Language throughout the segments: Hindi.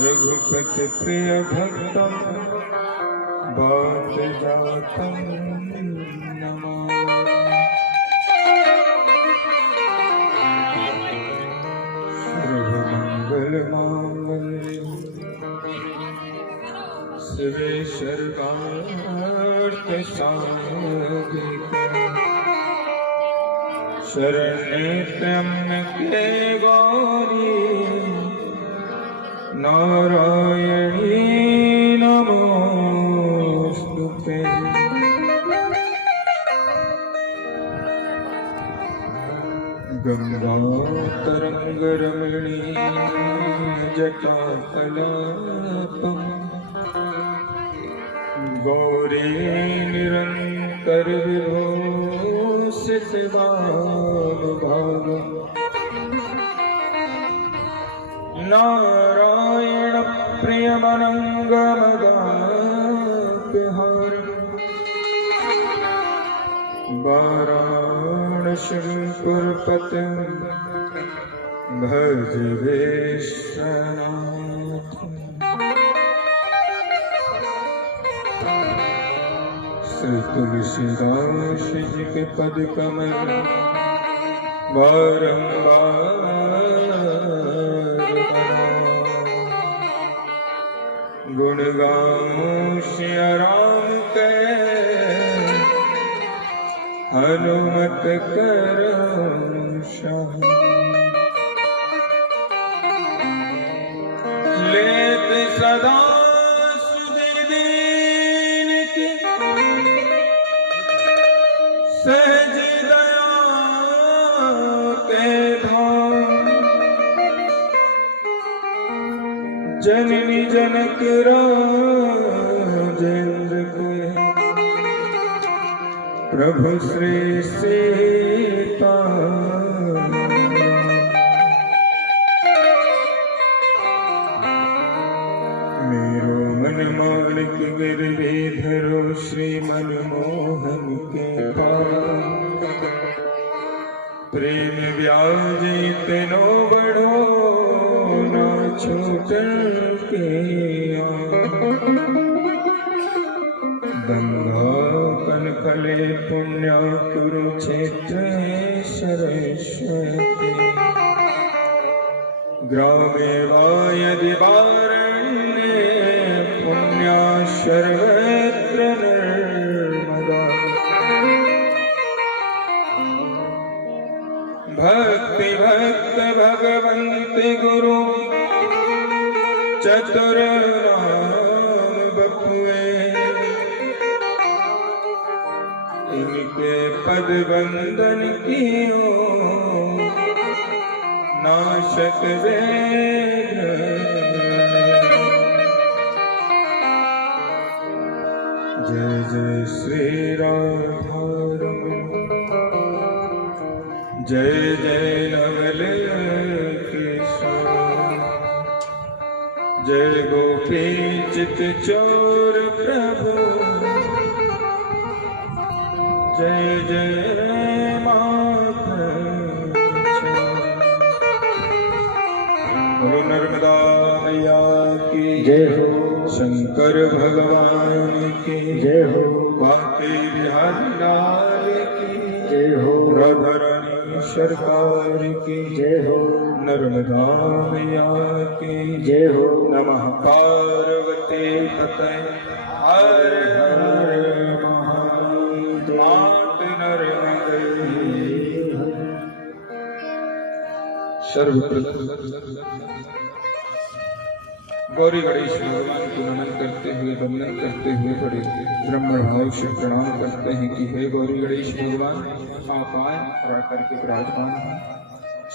रघुपति प्रिय भक्तम बात जातम नमामि। सर्वमंगल मांगल्ये शिवे सर्वार्थ साधिके शरण्ये त्र्यंबके गौरी नारायणी नमोस्तुते। गंगा तरंग रमणी जटा कलापम गौरी निरंतर विभूषित भागम नारायण प्रियमनंगमदाप्यहार वाराणसीपुरपत भज विश्वनाथ। श्री तुलसीदास जी के पद कमल बारंबार गुण गाऊं सिया राम के हनुमत करो शाह। लेत सदा सुदीन की सहज दया के धाम जननी जनक राजेंद्र के प्रभु श्री सीता। मेरो मन मानिक गिरधरो श्री मनमोहन के पास प्रेम व्याजी तेनो बढ़ो ना छूटल के गंगा कनकले पुण्य कुरुक्षेत्र सरस्वती ग्रामे वा यदि वारण्ये पुण्या सर्वत्र नर्मदा। भक्ति भक्त भगवंत गुरु चतुर नाम बपुए इनके पद वंदन कियो नाशक वेद। जय जय श्री राधा जय जय नवल कृष्ण जय गोपी चित चोर प्रभु जय जय माधव। बोलो नर्मदा मैया की जय हो। शंकर भगवान की जय हो। बांके बिहारी लाल की जय हो। राधा रानी सरकार की जय हो। नर्मदा मैया की जय हो। नमः पार्वती पतये हर हर महादेव नर्मदे। सर्वप्रथम गौरी गणेश भगवान को नमन करते हुए वंदन करते हुए बड़े ब्रह्म भाव से प्रणाम करते हैं कि हे गौरी गणेश भगवान आप आए और आकर के विराजमान हैं।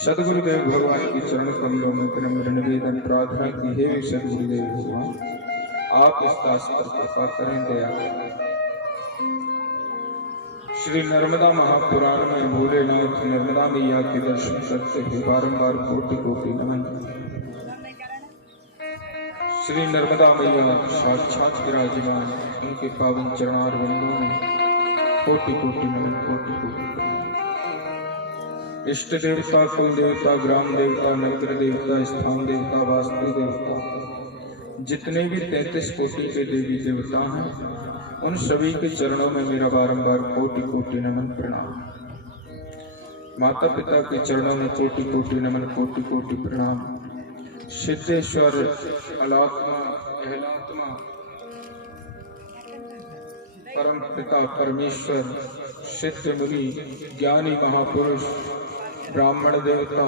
सदगुरुदेव भगवान की चरण कमलों में विनम्र निवेदन प्रार्थना की हे सदगुरुदेव भगवान आप इस दास पर कृपा करें, दया करें। श्री नर्मदा महापुराण में भोलेनाथ नर्मदा मैया के दर्शन करते हुए बारंबार कोटि कोटि नमन। श्री नर्मदा मैया साक्षात विराजमान, उनके पावन चरणारविंदों में कोटि कोटि नमन, कोटि कोटि। इष्ट देवता, कुल देवता, ग्राम देवता, नगर देवता, स्थान देवता, वास्तु देवता, जितने भी 33 कोटि के देवी देवता हैं, उन सभी के चरणों में मेरा बारंबार कोटि कोटि नमन प्रणाम। माता पिता के चरणों में कोटि कोटि नमन, कोटि कोटि प्रणाम। सिद्धेश्वर, अलात्मा, अहलात्मा, परम पिता परमेश्वर, सिद्ध मुनि, ज्ञानी महापुरुष, ब्राह्मण देवता,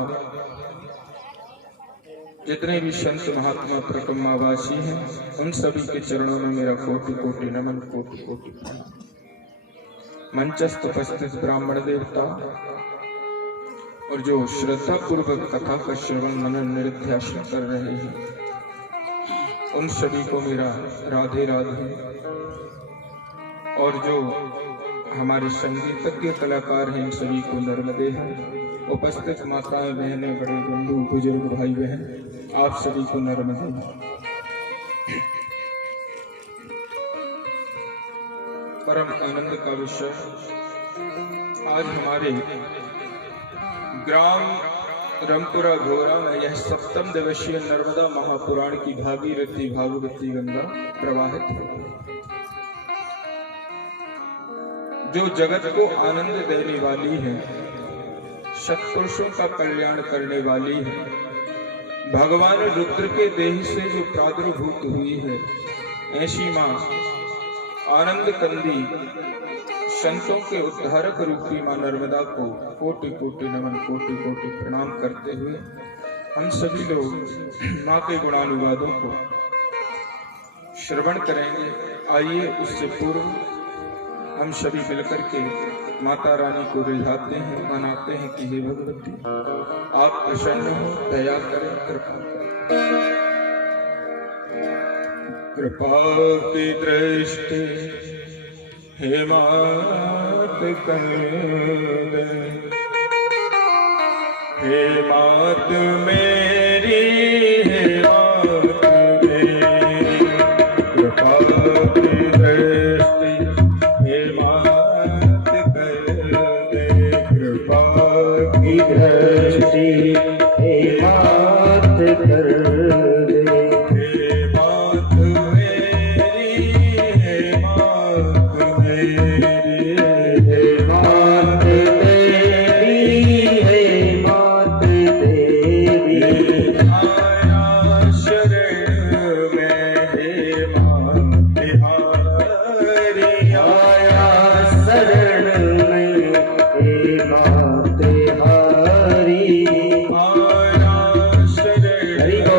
जितने भी संत महात्मा प्रकम्मावासी हैं, उन सभी के चरणों में मेरा कोटि कोटि नमन, कोटि कोटि प्रणाम। मंचस्थ उपस्थित ब्राह्मण देवता और जो श्रद्धा पूर्वक कथा का श्रवण मनन निरध्यासन कर रहे हैं, उन सभी को मेरा राधे राधे। और जो हमारे संगीतज्ञ कलाकार हैं, इन सभी को नर्मदे हैं। उपस्थित माताएं, बहनें, बड़े बंधु, बुजुर्ग, भाई बहन, आप सभी को नर्मदे। परम आनंद का विषय आज हमारे ग्राम रमपुरा घोरा में यह 7वें दिवसीय नर्मदा महापुराण की भागीरथी भागवती गंगा प्रवाहित है, जो जगत को आनंद देने वाली है, सत्पुरुषों का कल्याण करने वाली है। भगवान रुद्र के देह से जो प्रादुर्भूत हुई है, ऐसी मां आनंद कंदी संतों के उद्धारक रूपी मां नर्मदा को कोटि कोटि नमन, कोटि कोटि प्रणाम करते हुए हम सभी लोग मां के गुणानुवादों को श्रवण करेंगे। आइए उससे पूर्व हम सभी मिलकर के माता रानी को रिझाते हैं, मनाते हैं कि हे भगवती, आप प्रसन्न हो, दया करें, कृपा करें। कृपा की दृष्टि हे मात कर दे, हे मात मेरी, हे मात मेरी। कृपा की दृष्टि हे मात कर दे, कृपा की दृष्टि हे मात कर दे। हे मात मेरी, हे मात मेरी, हे मात तेरी, हे मात तेरी। आया शरण में हे मात तिहारी, आया शरण में हे मात तिहारी। आया शरण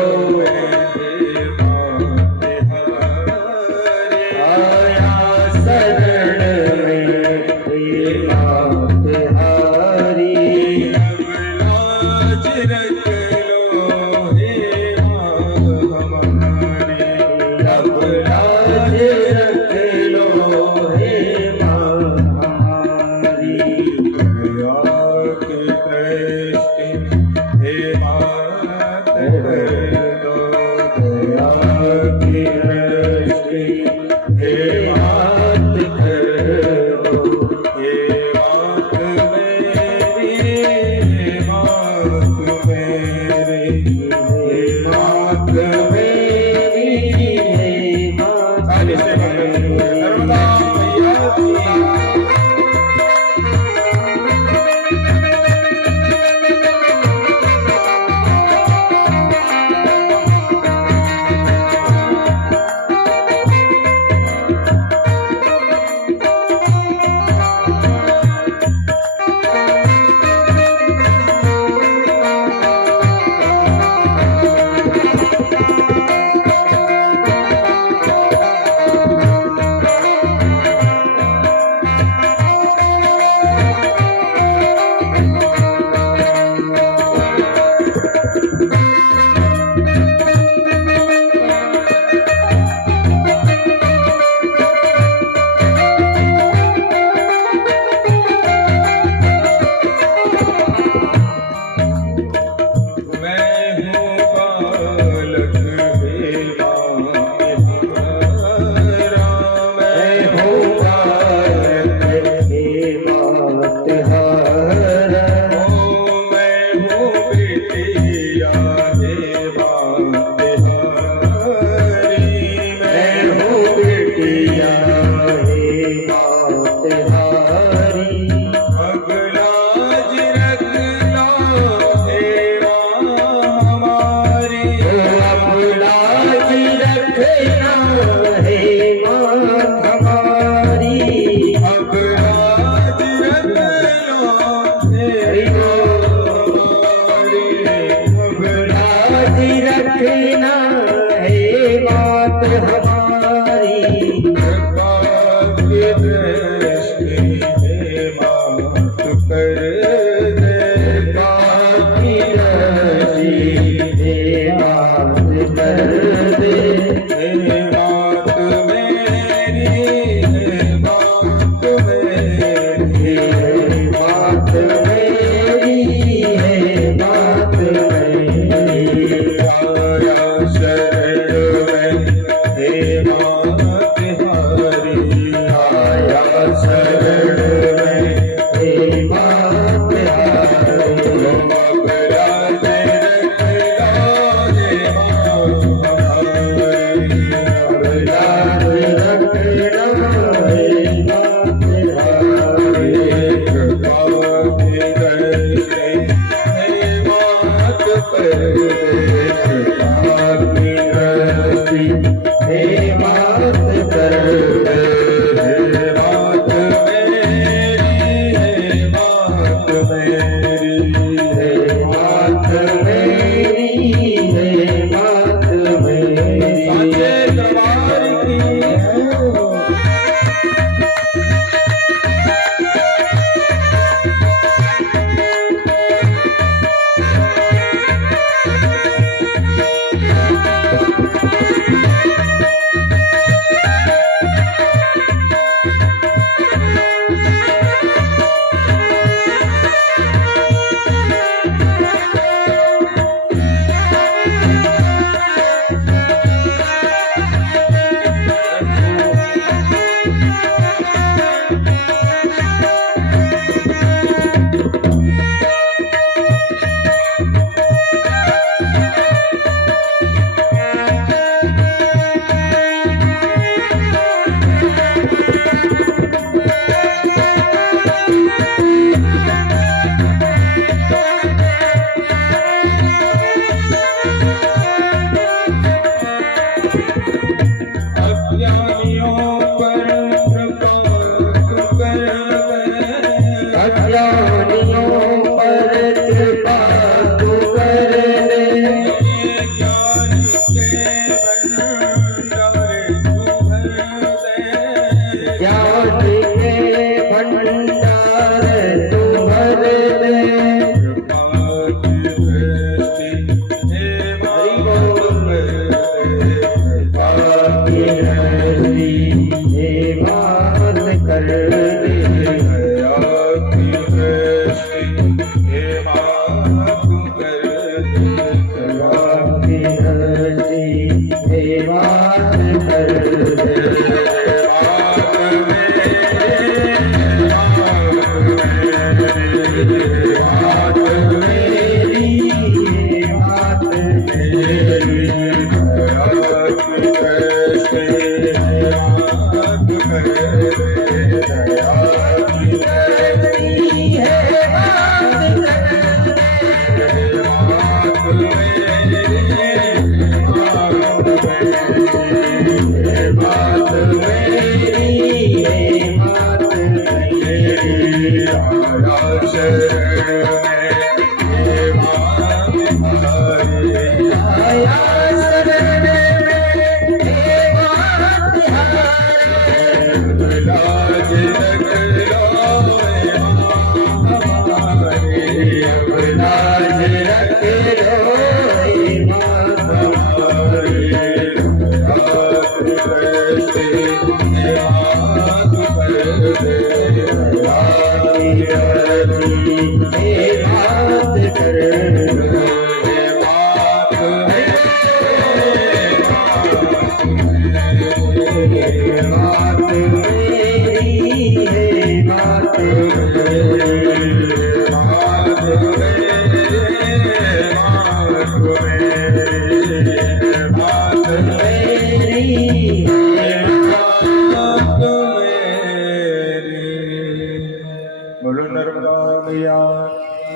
बोलो नर्मदा मैया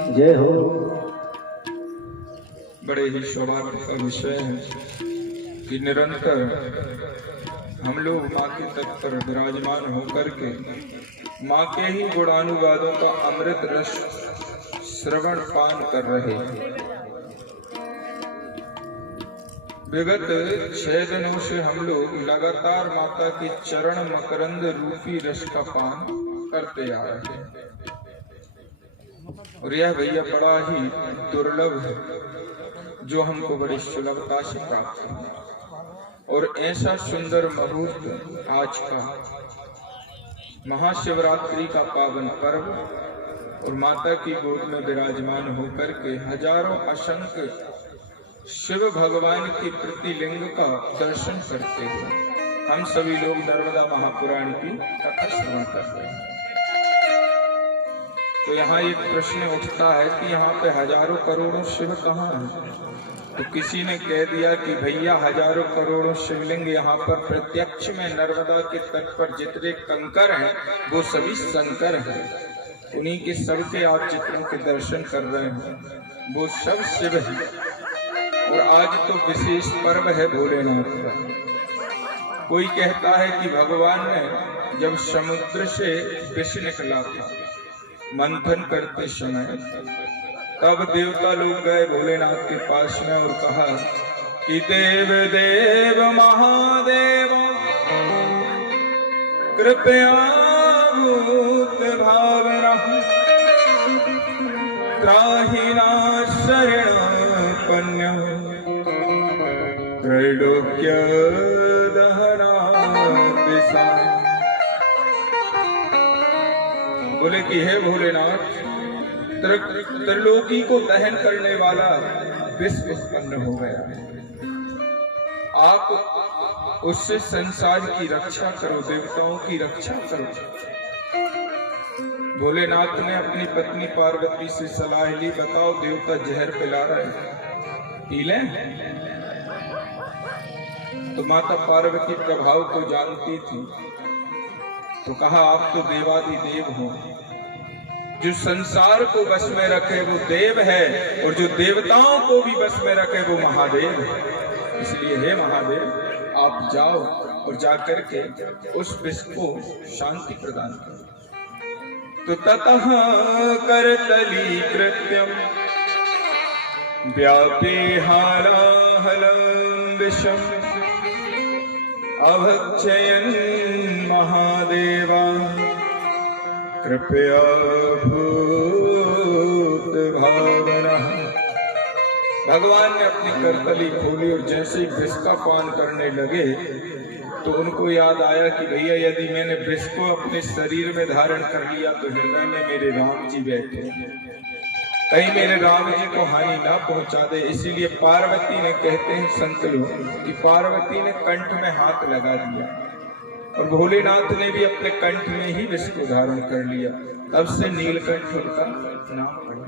जय हो। बड़े ही सौभाग्य का विषय है कि निरंतर हम लोग माँ के तट पर विराजमान होकर के माँ के ही गुणानुवादों का अमृत रस श्रवण पान कर रहे हैं। विगत 6 दिनों से हम लोग लगातार माता के चरण मकरंद रूपी रस का पान करते आ रहे हैं और यह भैया बड़ा ही दुर्लभ है जो हमको बड़ी सुलभता से प्राप्त है। और ऐसा सुंदर मुहूर्त आज का महाशिवरात्रि का पावन पर्व और माता की गोद में विराजमान होकर के हजारों असंख्य शिव भगवान के प्रतिलिंग का दर्शन करते हुए हम सभी लोग नर्मदा महापुराण की कथा श्रवण कर रहे हैं। तो यहाँ एक प्रश्न उठता है कि यहाँ पे हजारों करोड़ों शिव कहाँ हैं? तो किसी ने कह दिया कि भैया हजारों करोड़ों शिवलिंग यहाँ पर प्रत्यक्ष में नर्मदा के तट पर जितने कंकर हैं वो सभी शंकर हैं। उन्हीं के सबके आप चित्रों के दर्शन कर रहे हैं, वो सब शिव हैं। और आज तो विशेष पर्व है भोलेनाथ का। कोई कहता है कि भगवान ने जब समुद्र से विष निकला था मंथन करते समय, तब देवता लोग गए भोलेनाथ के पास में और कहा कि देव देव महादेव कृपया भूत भावना त्राहिना शरणपन्य त्रैलोक्य दहना दिशा। बोले कि हे भोलेनाथ, त्रिलोकी को दहन करने वाला विष उत्पन्न हो गया, आप उससे संसार की रक्षा करो, देवताओं की रक्षा करो। भोलेनाथ ने अपनी पत्नी पार्वती से सलाह ली, बताओ देवता जहर पिला रहे हैं, पी लें? तो माता पार्वती प्रभाव को जानती थी, तो कहा आप तो देवाधिदेव हो, जो संसार को बस में रखे वो देव है और जो देवताओं को भी बस में रखे वो महादेव है। इसलिए हे महादेव आप जाओ और जाकर के उस विष को शांति प्रदान करो। तो ततः करतली कृत्यम व्यापे हालाहलं विषम अभक्षयन् महादेवा कृपया भूत भावना। भगवान ने अपनी करतली खोली और जैसे ही विष का पान करने लगे तो उनको याद आया कि भैया यदि मैंने विष को अपने शरीर में धारण कर लिया तो हृदय में मेरे राम जी बैठे, कहीं मेरे राम जी को हानि ना पहुंचा दे। इसीलिए पार्वती ने, कहते हैं संत लोग, कि पार्वती ने कंठ में हाथ लगा दिया और भोलेनाथ ने भी अपने कंठ में ही विष को धारण कर लिया। तब से नीलकंठ उनका नाम पड़ा।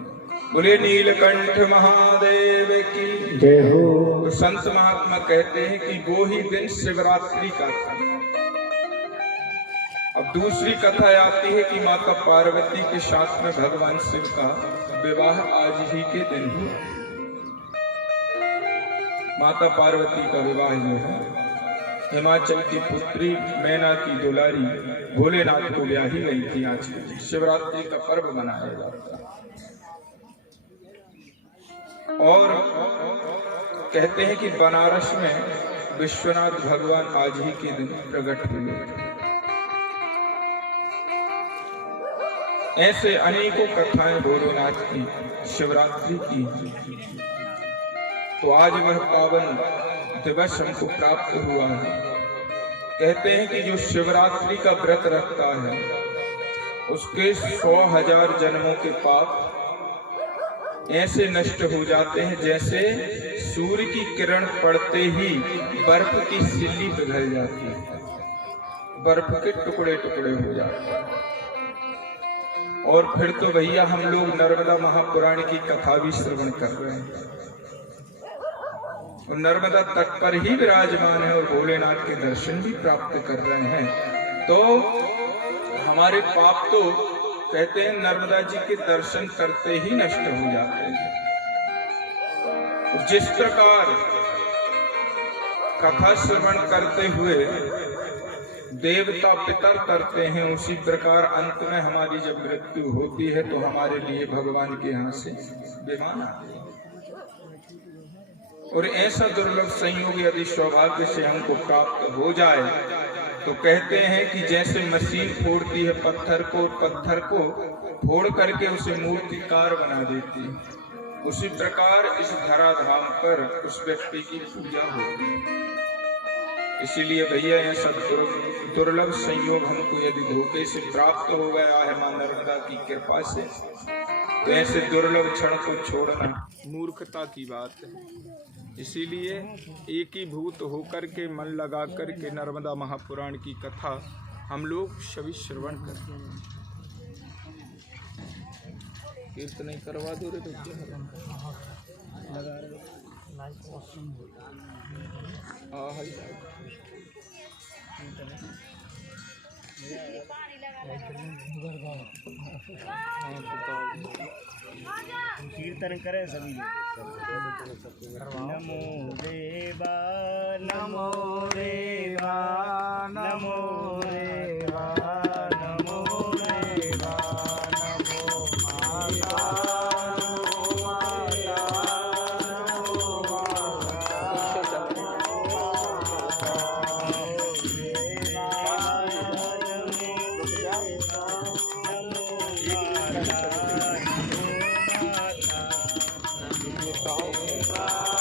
बोले नीलकंठ महादेव की जय हो। तो संत महात्मा कहते हैं कि वो ही दिन शिवरात्रि का था। अब दूसरी कथा आती है कि माता पार्वती के साथ में भगवान शिव का विवाह आज ही के दिन हुआ। माता पार्वती का विवाह जो है हिमाचल की पुत्री मैना की दुलारी भोलेनाथ को ब्याही गई थी। आज शिवरात्रि का पर्व मनाया जाता है और कहते हैं कि बनारस में विश्वनाथ भगवान आज ही के दिन प्रकट हुए। ऐसे अनेकों कथाएं भोलेनाथ की शिवरात्रि की। तो आज वह पावन दिवस हमको प्राप्त हुआ है। कहते हैं कि जो शिवरात्रि का व्रत रखता है उसके 100,000 जन्मों के पाप ऐसे नष्ट हो जाते हैं जैसे सूर्य की किरण पड़ते ही बर्फ की सिल्ली पिघल जाती है, बर्फ के टुकड़े टुकड़े हो जाते हैं। और फिर तो भैया हम लोग नर्मदा महापुराण की कथा भी श्रवण कर रहे हैं और नर्मदा तट पर ही विराजमान है और भोलेनाथ के दर्शन भी प्राप्त कर रहे हैं। तो हमारे पाप तो कहते हैं नर्मदा जी के दर्शन करते ही नष्ट हो जाते हैं। जिस प्रकार कथा श्रवण करते हुए देवता पितर करते हैं, उसी प्रकार अंत में हमारी जब मृत्यु होती है तो हमारे लिए भगवान के यहाँ से विमान आते हैं। और ऐसा दुर्लभ संयोग यदि सौभाग्य से हमको प्राप्त हो जाए तो कहते हैं कि जैसे मशीन फोड़ती है पत्थर को, पत्थर को फोड़ करके उसे मूर्तिकार बना देती है, उसी प्रकार इस धराधाम पर उस व्यक्ति की पूजा होती है। इसीलिए भैया ऐसा दुर्लभ संयोग हमको यदि धोखे से प्राप्त हो गया है मां नर्मदा की कृपा से, तो ऐसे दुर्लभ क्षण को छोड़ना मूर्खता की बात है। इसीलिए एकीभूत होकर के मन लगा कर के नर्मदा महापुराण की कथा हम लोग सभी श्रवण करते हैं। कीर्तन नहीं करवा दो रे भैया। कीर्तन करें सभी नमो देवा नमो देवा नमो देवा नमो देवा नमो माता बताओ